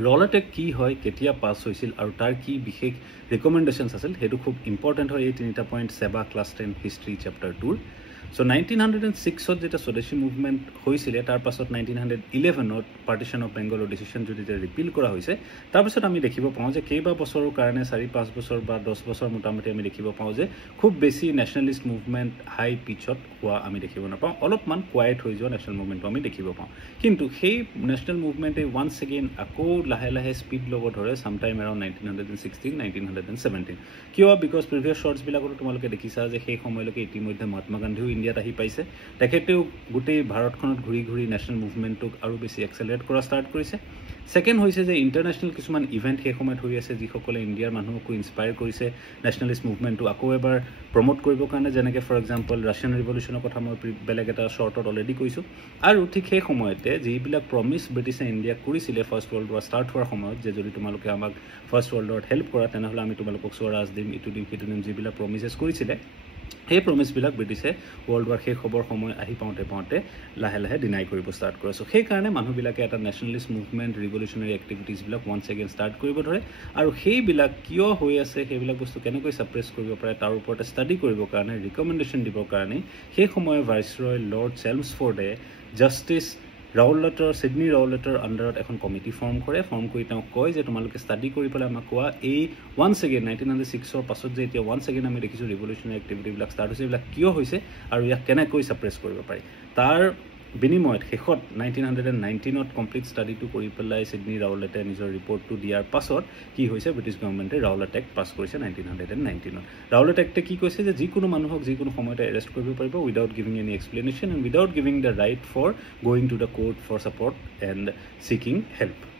ৰলাটেক কি হয়, কেতিয়া পাছ হৈছিল আৰু তাৰ কি বিশেষ ৰিকমেণ্ডেশ্যনছ আছিল, সেইটো খুব ইম্পৰ্টেণ্ট হয় এই 3টা পইণ্ট সেবা ক্লাছ 10 হিষ্ট্ৰী চেপ্টাৰ 2। সো 1906 যেতিয়া স্বদেশী মুভমেণ্ট হৈছিলে, তাৰ পাছত 1911 পাৰ্টিশ্যন অফ বেংগলৰ ডিচিশ্যন যদি ৰিপিল কৰা হৈছে, তাৰপিছত আমি দেখিব পাওঁ যে কেইবা বছৰৰ কাৰণে 4-5 বছৰ বা 10 বছৰ মোটামুটি আমি দেখিব পাওঁ যে খুব বেছি নেশ্যনেলিষ্ট মুভমেণ্ট হাই পিচত হোৱা আমি দেখিব নাপাওঁ, অলপমান কোৱাইট হৈ যোৱা নেশ্যনেল মুভমেণ্টটো আমি দেখিব পাওঁ। কিন্তু সেই নেশ্যনেল মুভমেণ্টে ওৱান্স এগেইন আকৌ লাহে লাহে স্পীড ল'ব ধৰে চামটাইম এৰাউণ্ড 1916, 1917। কিয়? বিকজ প্ৰিভিয়াছ শ্বৰ্টছবিলাকতো তোমালোকে দেখিছা যে সেই সময়লৈকে ইতিমধ্যে মহাত্মা গান্ধীও ইণ্ডিয়াত আহি পাইছে, তেখেতেও গোটেই ভাৰতখনত ঘূৰি ঘূৰি নেশ্যনেল মুভমেণ্টটোক আৰু বেছি এক্সেলাৰেট কৰা ষ্টাৰ্ট কৰিছে। ছেকেণ্ড হৈছে যে ইণ্টাৰনেশ্যনেল কিছুমান ইভেণ্ট সেই সময়ত হৈ আছে, যিসকলে ইণ্ডিয়াৰ মানুহকো ইনস্পায়াৰ কৰিছে নেশ্যনেলিষ্ট মুভমেণ্টটো আকৌ এবাৰ প্ৰমোট কৰিবৰ কাৰণে, যেনেকৈ ফৰ এক্সাম্পল ৰাছিয়ান ৰিভলিউশ্যনৰ কথা মই বেলেগ এটা শ্বৰ্টত অলৰেডি কৈছোঁ। আৰু ঠিক সেই সময়তে যিবিলাক প্ৰমিছ ব্ৰিটিছে ইণ্ডিয়াক কৰিছিলে ফাৰ্ষ্ট ৱৰ্ল্ড ৱাৰ ষ্টাৰ্ট হোৱাৰ সময়ত, যে যদি তোমালোকে আমাক ফাৰ্ষ্ট ৱৰ্ল্ড ৱাৰত হেল্প কৰা তেনেহ'লে আমি তোমালোকক স্বৰাজ দিম, ইটো দিম, সিটো দিম, যিবিলাক প্ৰমিছেছ কৰিছিলে, সেই প্ৰমিছবিলাক ব্ৰিটিছে ৱৰ্ল্ড ৱাৰ শেষ হ'বৰ সময় আহি পাওঁতে পাওঁতে লাহে লাহে ডিনাই কৰিব ষ্টাৰ্ট কৰে। চ' সেইকাৰণে মানুহবিলাকে এটা নেশ্যনেলিষ্ট মুভমেণ্ট, ৰিভলিউচনাৰী এক্টিভিটিছবিলাক ওৱান্স এগেইন ষ্টাৰ্ট কৰিব ধৰে, আৰু সেইবিলাক কিয় হৈ আছে, সেইবিলাক বস্তু কেনেকৈ ছাপ্ৰেছ কৰিব পাৰে তাৰ ওপৰতে ষ্টাডি কৰিবৰ কাৰণে, ৰিকমেণ্ডেশ্যন দিবৰ কাৰণে সেই সময়ৰ ভাইচৰয় লৰ্ড চেলমছফৰ্ডে জাষ্টিছ ছিডনী ৰাউলেটৰ আণ্ডাৰত এখন কমিটি ফৰ্ম কৰে। ফৰ্ম কৰি তেওঁক কয় যে তোমালোকে ষ্টাডি কৰি পেলাই আমাক কোৱা, এই ওৱান্স এগেইন 1906 পাছত যে এতিয়া ওৱান্স এগেইন আমি দেখিছোঁ ৰিভলিউচনাৰী এক্টিভিটিবিলাক ষ্টাৰ্ট হৈছে, এইবিলাক কিয় হৈছে আৰু ইয়াক কেনেকৈ ছাপ্ৰেছ কৰিব পাৰি। তাৰ বিনিময়ত শেষত 1919 কমপ্লিট ষ্টাডিটো কৰি পেলাই ছিডনী ৰাউলেটে নিজৰ ৰিপৰ্টটো দিয়াৰ পাছত কি হৈছে, ব্ৰিটিছ গভৰ্ণমেণ্টে ৰাউলেট এক্ট পাছ কৰিছে 1919। ৰাউলেট এক্টে কি কৈছে যে যিকোনো মানুহক যিকোনো সময়তে এৰেষ্ট কৰিব পাৰিব without giving any explanation and without giving the right for going to the court for support and seeking help.